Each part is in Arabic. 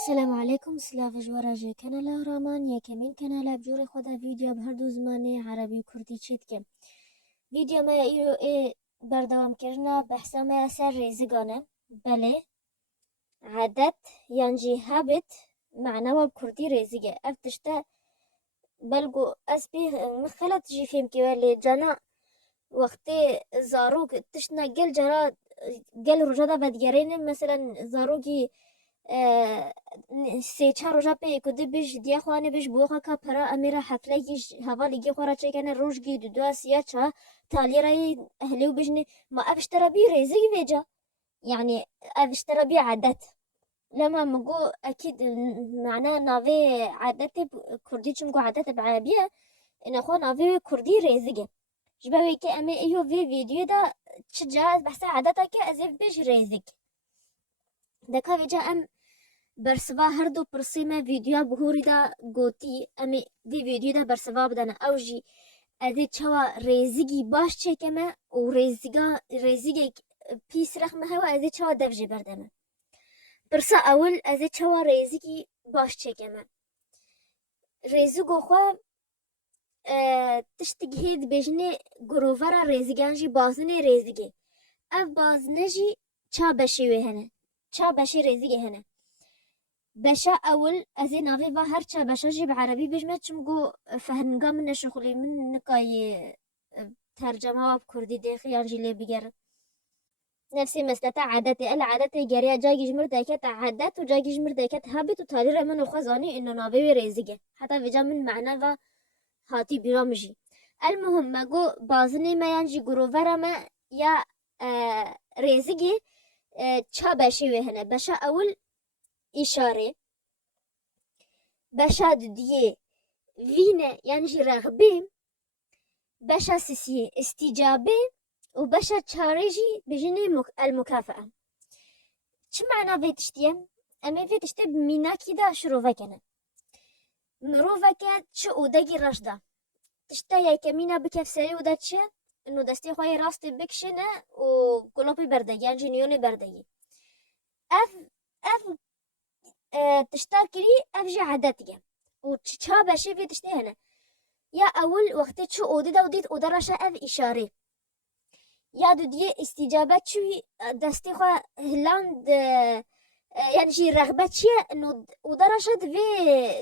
السلام عليكم سلاف جوارا جي كنالا رامان یکمین کانالا بجوری خدا ویدیو به هر دو زمانی عربی و کردی چید که ویدیو ما ایرو بردوام کرنا بحثا ما اثر ریزگانه بله عادت یعنی هابت معناه بكردي ريزيجة افتشتا بلغو اسبي مخلط جي فيم كي ولي جانا وقتی زاروك تشنا قل جرا قل رجادا بدگرين مثلا زاروكي سه چهار روزا پی کدی بیش دیا خوانه بیش بوخا کا پرا امیرا حفله یش هوا لیگی خورا چکنه روش گی دو سیا چا تالی رای اهلیو بجنی ما افشترا بی ریزی ویجا يعني افشترا بي عادات لما مقو اكيد معناه نافي عادات كردي چمقو عادات بعربية ان اخو نافي كردي ريزيجه جباوي كي امي ايو في فيديو دا تشجع بحث عاداتك ازيف بيش ريزيك دكا فيجا ام برسوا هر دو پرسیمه ویدیو بهوری دا گوتی امی دی ویدیو دا برسوا بدن او جی ادی چوا ریزیگی باش چکمه و ریزیگی پیس رخمه هوا ادی چوا دفجی بردمه پرسا اول ادی چوا ریزیگی باش چکمه ریزیگو خواه تشتگی هید بجنه گروورا ریزیگان جی بازنه ریزیگی اف بازنه جی چا بشیوه هنه چا بشی ریزیگی هنه باشا اول ازي نافي با هر چا باشا جي بعربي بجمع چمگو فهنگا من شغلي من نقاي ترجمة بكردي ديخي يانجي لي بيگر نفسي مسألة عادتي العادات جارية جاي جمر دايكت عادات وجاي جمر دايكت هابت وتالي رمن وخزاني انه نافي ريزيجه حتى في من معنى و هاتي برامجي المهم ما جو بازني ما يانجي جروفرا ما يا ريزيجي چا باشي وهنا باشا اول إشارة باشا دديه فينا يعني رغبة باشا سيسي استجابة وباشا تشارجي بجنة المكافأة شو معنى في تشتيه؟ أما في تشتيه بمينا كده شروفكنا مروفكا شو وداقي رشدة تشتيه كمينا بكيف سري وداتشا إنه دستي خواهي راستي بكشنة وقلوبي بردقي يعني جنيوني بردقي أف تشتاكري أفجي عاداتي وتشا باشي في تشتيه هنا يا أول وقت شو أودي دا وديت ودرشة أف إشارة يا دودية استجابات شوي دستي خوا هلاند يعني شي رغبات شيء إنه ودرشة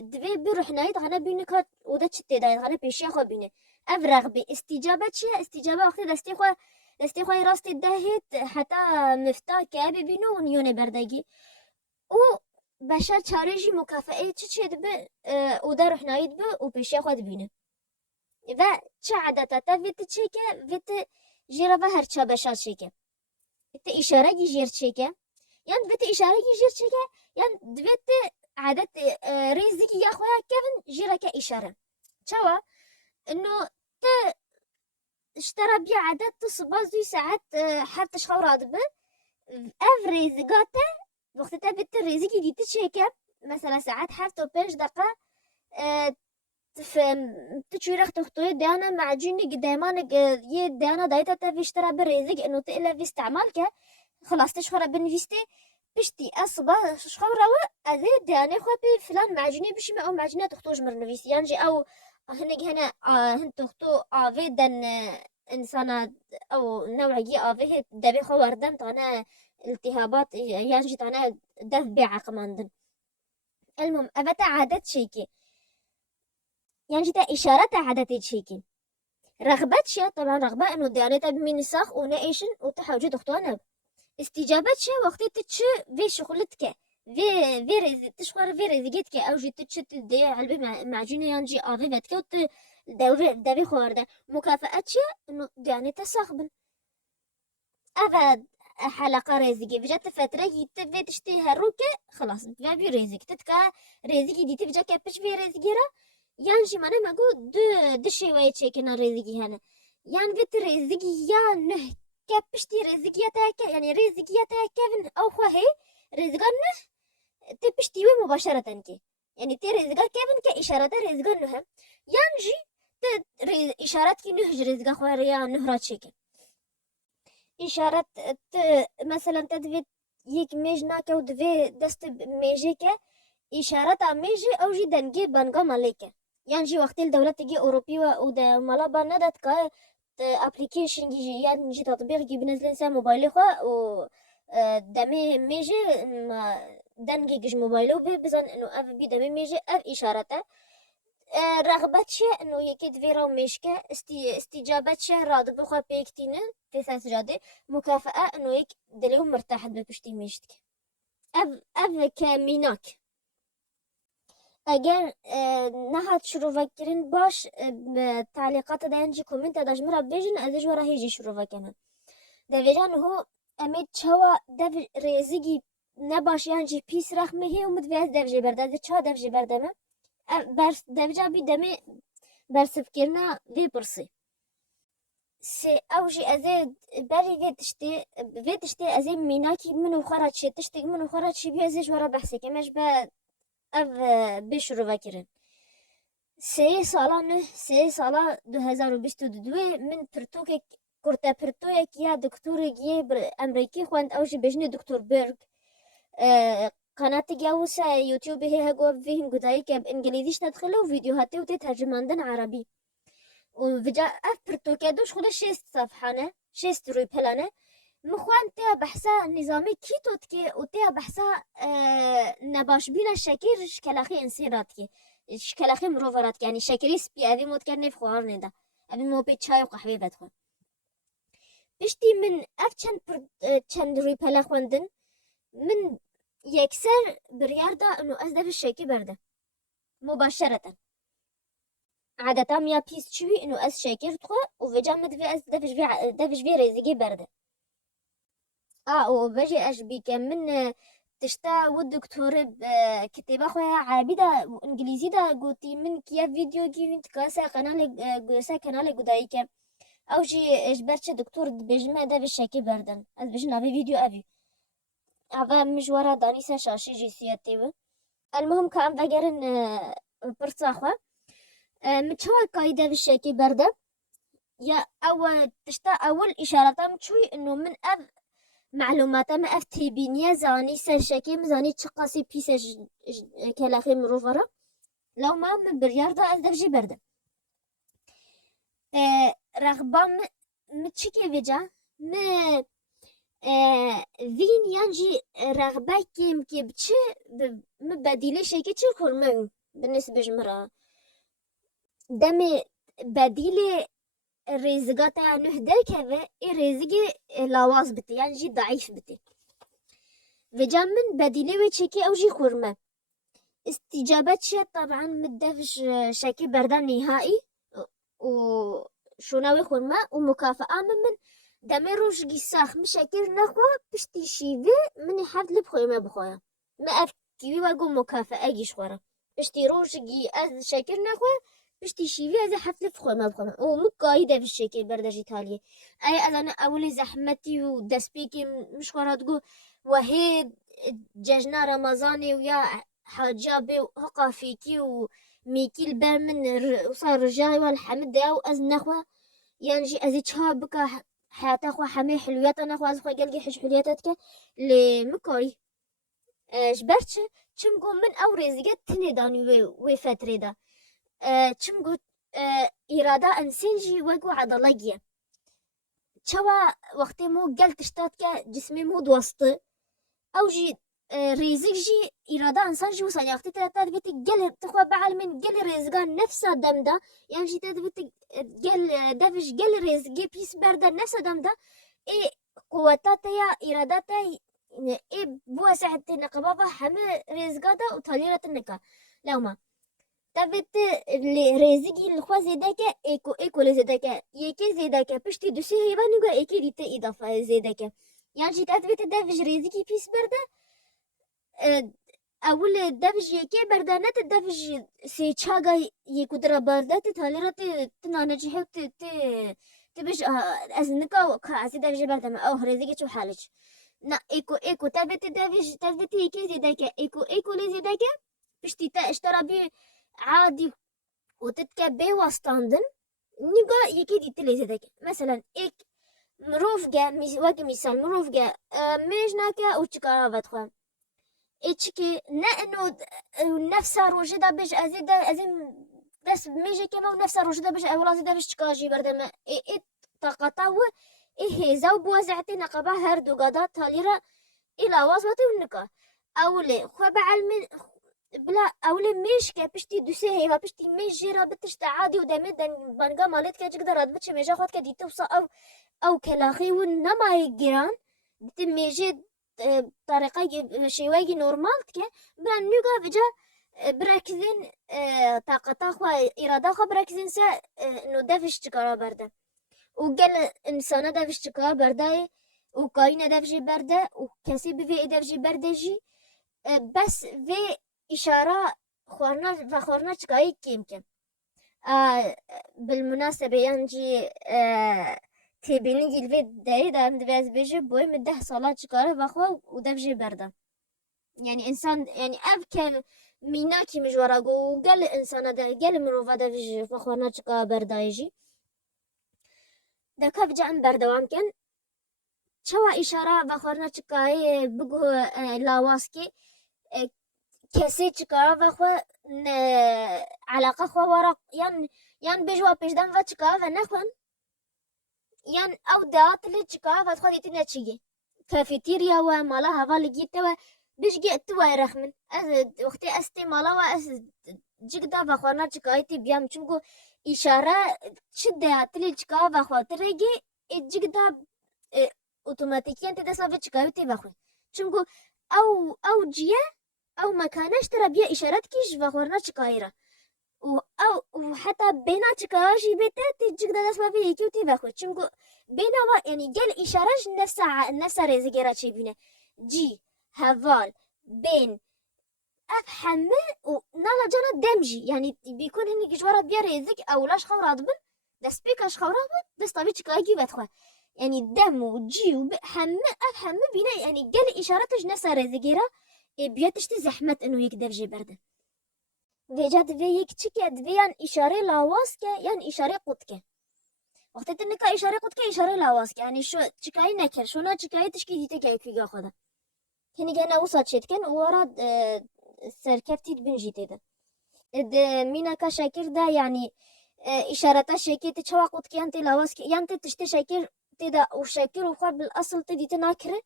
دفي بروح نايد غنا بينك ودا تشتي دايد غنا بيشي خوا بينه أف رغبة استجابات شيء استجابة وقت دستي خوا راستي دهيت حتى مفتاح كابي بينو ونيوني بردقي و باشا چارجي مكافأة تشي دبي ودا روح نايد بي وبيشي خوا دبينه و چه عادتا ویت چیکه ویت جیرا و هر چه بشار چیکه ویت اشاره گی جیر چیکه یان ویت اشاره گی جیر چیکه یان ویت عادت ریزی کی یا خویا کفن جیرا که اشاره چوا انه ت اشترى بي عادات تصبح زي ساعات حتى شخورات به اف ريزقاته وقت تبت الريزقي دي تشيكه مثلا ساعات حتى 5 دقيقة تشوي رخ تختوي دانا معجوني قدامانك يه دانا دايتا تفيشترا بريزك انه تقلا في استعمالك خلاص تشخرا بنفيستي بشتي اصبا شخورا و اذي دانا خو بي فلان معجوني بشي او معجونة تختوش مرنفيستي يعني او هنا هن تختو افي دن انسانة او نوعي افي دبي خو وردن تانا التهابات يعني تانا دف بيع قماندن المهم ابتا عادت شيكي يعني جدا إشارة عادة شيكي رغبات شيء طبعا رغبة إنه ديانتها بمين ساخ ونايشن وتحوجي تختوانا استجابات شيء وقت تتش في شغلتك في رز تشخر في رزقتك أو جي تتش تدي علبي معجونة ينجي آفيفتك وت دافي خوارده مكافأة شيء إنه ديانتها ساخبن أفاد حلقة رزقي بجات فترة يتفي تشتي هروكة خلاص في رزق تتكا رزقي دي تفجا كابش في رزقي يعني شي معناه ما قول دشي واي تشيكنا رزقي هنا يعني فيت رزقي يا نه كابشتي رزقيتها يعني رزقيتها كيفن او خوهي رزقنا تبشتي مباشرة كي يعني تي رزقا كيفن كإشارة رزقا نه يعني جي إشارات كي نهج رزقا خوهي يا نهرا تشيكي إشارة مثلا تدفي يك ميجنا كو دفي دست ميجيكا إشارة ميجي أو جي دنجي بانغا ماليكا يعني جي وقت الدولة تجي أوروبية ودا مالابا ندت كا ابليكيشن جي يعني جي تطبيق جي بنزل إنسان موبايله خا و دمي ميجي ما دنجي جي موبايله بزن إنه أف بي دمي ميجي أف إشارته رغبتش إنه يكيد فيرا وميشكا استجابتش راد بخوا بيكتينه تساس جادي مكافأة إنه يك دليهم مرتاح ببشتي ميشتك أف كميناك اگر نهاد شروع فکرین باش تعلیقات دانجی کومنت داش مرا بیجن ازش ورا هیجی شروع فکنن دویجان هو امید چوا دو ریزگی نباش یانجی پیس رخمه هی و مدویز دوجی برده ده چا دوجی برده من برس دوجا بی دمی برس فکرنا وی برسی سي اوجي ازي بري فيتشتي ازي ميناكي منو خرج تشتي منو خرج بي ازيش ورا بحثي كماش با اف بشرو فكرن سه سالا 2022 من پرتوکک کرتا پرتویک یا دکتوری گیه بر امریکی خواند اوجی بجنی دکتور برگ قناة جاوسة يوتيوب هي هجوب فيهم قداي كاب انجليزيش تدخلوا فيديوهاتي وتترجمان عربي وفجأة أفرتو كادوش خد 6 صفحة 6 روي مخوان تيا بحثا نظامي كيتوت كي وتيا بحثا نباش بينا الشكير شكلاخي انسيرات كي شكلاخي مروفرات كي يعني شكري سبي أبي موت كرني في خوارني دا أبي مو بيت شاي وقحوي بدخل بشتي من چند روي بلا خواندن من يكسر برياردا انو أزدف الشيكي برده مباشرة عادة ميا بيس شوي انو أز شاكر تخوا وفجأة مدفي أز دفش في رزقي برده وبجي أشبيك من تشتا والدكتور بكتابة خويا عابدة وإنجليزي دا قوتي من كيا فيديو كي انت كاسا قنالي قدايكا أو جي إجبرتش دكتور بجمع دا بالشاكي بردن أز بجنا في فيديو أبي هذا مجورة دانيسا شاشي جي سياتيو المهم كان بقرن برصاخوة متشوى قايدة بالشاكي بردن يا أول تشتا أول إشارة متشوي إنه من معلومات ما افتي بينيا زاني سرشكي مزاني تشقاسي بيسا كلاخي مروفرة لو ما من برياردة أزدف جي برده رغبة متشكي بجا ما فين يانجي رغبة كيم كي بتشي مبادلة شكي تشكر من بالنسبة جمرة دمي بديلة الرزقات نهدا كذا الرزق لواز بتي يعني جي ضعيف بتي فجا من بديلة وشكي أو جي خورمة استجابة شي طبعا مدفش شكي بردان نهائي وشوناوي خورمة ومكافأة من دميروش جيساخ مشاكر نخوا بشتي شيفي من حفل بخويمة بخويا ما أفكي واقو مكافأة جيش خورا بشتي روش جي أز شاكر نخوا بشتي شيفي أز حفل بخويمة ومقايدة في الشكل برداجي تالي أي أنا أولي زحمتي ودسبيكي مش خورا تقول وهي ججنا رمضاني ويا حجابي وهقافيكي وميكي البر من وصار رجاي والحمد ياو أز نخوا ينجي أزي تشابك حياتك خو حمي حلويات أنا خو أز خو قلقي حش حلوياتك لمكوي جبرتش تشمقو من أو رزقت تنداني وفترة دا تشمقو إرادة إنسانجي وقو عضلاقية تشوا وقتي مو قلت اشتاتك جسمي مو دوسط أو جي رزق جي إرادة إنسان جي وصل ياختي تثبت قل تخوى بعلمين قل رزقان نفسه دمدا يعني جي تثبت قل دفش قل رزقي بيس بردا نفسه دمدا إيه قوتاتا يا إراداتا إيه بواسعة نقبابا حمل رزقاتا وطاليرة النكا لو ما تثبت رزقي الخوا زيداكا إيكو لزيداكا يكي زيداكا بشتي دوسي هيبا نقول إيكي ديتا إضافة زيداكا يعني جي تثبت دفش رزقي بيس بردا أول دفج يكي بردانات الدفج سي تشاغا يكودرا بردات تاليرات تنانجي تبش أزنكا كاسي دفج بردانا أو هرزيكي شو حالج نا إيكو تابت دفج تابت يكي زيداكا إيكو لزيداكا بشتي اشترى بي عادي وتتكبي وستاندن نيجا يكي دي تلي زيداكا مثلا إيك مروفقة واقي مثال مروفقة ميجناكا وشكارا بدخوان إيشكي نا إنه نفس روجدا بيج أزيد أزين دس ميجي كما ونفس روجدا بيج أولا زيدا بيج تكاجي بردما إيه تقطعو إيه زو بوزعتي نقبا هردو قادات تاليرا إلى وصلتي ونكا أولي خبا علمي بلا أولي ميش كا بشتي دوسي هيها بشتي ميش جيرا بتشتا عادي ودامي دان بانقا مالت كا جقدر راد بتش ميجا خود كا دي توصا أو كلاخي ونما يجيران بتميجي بطريقة شيواجي نورمال كا بلا نيوغا بجا براكزين طاقتا خوا إرادة خوا براكزين سا إنو دافش تكارا بردا وقال إنسانة دافش تكارا بردا وكاينة دافجي بردا وكسي بفي دافجي بردا جي بس في إشارة خورنا تكاي كيمكن بالمناسبة ينجي تبيني الفيت داي دام دباز بيجي بوي مده صلاة شكاره بخوا ودفجي بردا يعني إنسان يعني أبكر ميناكي مجورا وقال إنسان دا قال مروفا دفجي فخورنا تكا بردا يجي دا كاب جان بردا وامكن شوا إشارة بخورنا تكاي بقو لاواسكي کسی چکار و خو علاقه خو ورا یان بجوا پیشدم و چکار و نخون یان او دات لی چکار و خو دیتی نچیه کافیتیریا و مالا هوا لگیت و بجگی تو رخمن از وقتی استی مالا و از جگدا و خورنا چکایتی بیام چونکو اشاره چه دات لی چکار و خو ترگی جگدا اوتوماتیکیان تدسا و چکایتی و خو چونکو او جیه او مكانش ترى بيا اشارات كيش فخورنا چكايرا او وحتى بينا چكاراجي بيتا تجيك دا دسما في يكيو تي باخو چونكو بينا يعني قال اشاراج نفسا ريزيجيرا چي بينا جي هفال بين افحم ونالا جانا دمجي يعني بيكون هني جوارا بيا ريزيك او لاش خورات بن دس بيكاش خورات بن دس طبي چكايجي باتخوا يعني دم وجي وحم افحم بينا يعني قال اشاراتج نفسا ريزيجيرا بيتشتي زحمة إنه يكدف جي برده فيجاد في يكتشك دفيان إشارة لاواسك يعني إشارة قدك وقت تنك إشارة قدك إشارة لاواسك يعني شو تشكاي نكر شو نا تشكاي تشكي ديتا جاي في خدا كني جانا وصلت شيت كان ورا سركبتي بنجي تدا مينا كشاكر دا يعني إشارة شاكر تشوا قدك أنت لاواسك أنت تشتي شاكر تدا وشاكر وخا بالأصل تدي تناكره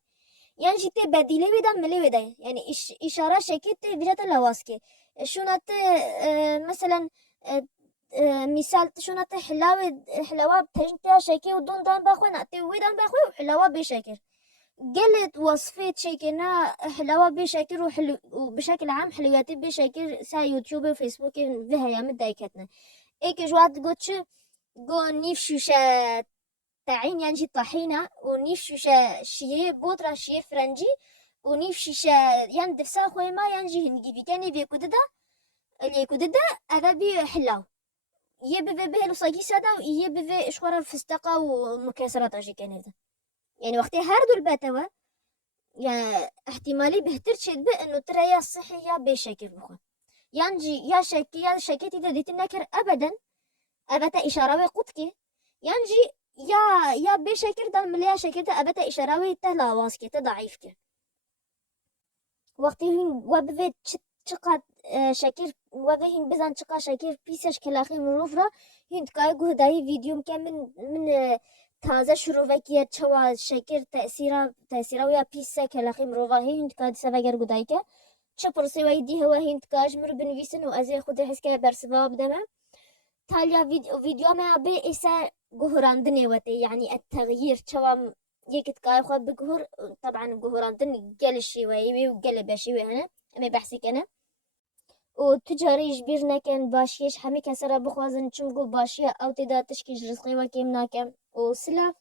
يعني جيت بديله بدا ملي بدا يعني إشارة شكيت بجات لواسكي شونات مثلا مثال شونات حلاوة بتجنتها شكي ودون دان باخو نعطي ويدان باخو وحلاوة بشكل قلت وصفيت شكينا حلاوة بشكل وبشكل عام حلوياتي بشكل سا يوتيوب وفيسبوك فيها يا مدايكتنا ايك جوات قوتش قو نفشوشات تعين ينجي طحينة ونيفشوشة شيه بودرة شيه فرنجي ونيفشوشة يندف ساخوي ما ينجي هنجي بيكاني بيكوددا اللي يكوددا هذا بيحلاو يبي به لصاقي سادا ويبي به اشخورا فستقة ومكسرات عشي كان هذا يعني وقتي هاردو الباتوا يا احتمالي بهتر شد انه ترى يا صحية بشكل بخون ينجي يا شكيتي ديت النكر ابدا ابدا اشارة قطكي ينجي يا بشكل دل مليا شكل أبدا إشراوي تلاواس كي ضعيف كي وقتی هن وبفت چقدر شکر وبهم بزن چقدر شکر پیسش کلاخی مروف را هند که گهدایی ویدیوم که من تازه شروع وکیه چوا شکر تأثیرا ویا پیسه کلاخی مروفا هند که سوگر گهدایی که چه پرسی ویدی هوا هند که اجمر بنویسن و از خود حس که برسوا بدمه تالیا فيديو ما بي إسا جهراندني وتي يعني التغيير شوام يكت كاي خو بجهر طبعا جهراندن قل شوي وقل بشوي هنا أمي بحسك أنا وتجاري جبرنا كان باشيش حمي كسر بخوازن چمگو باشيا أو تدا تشكيش رزقي وكيم ناكم وسلا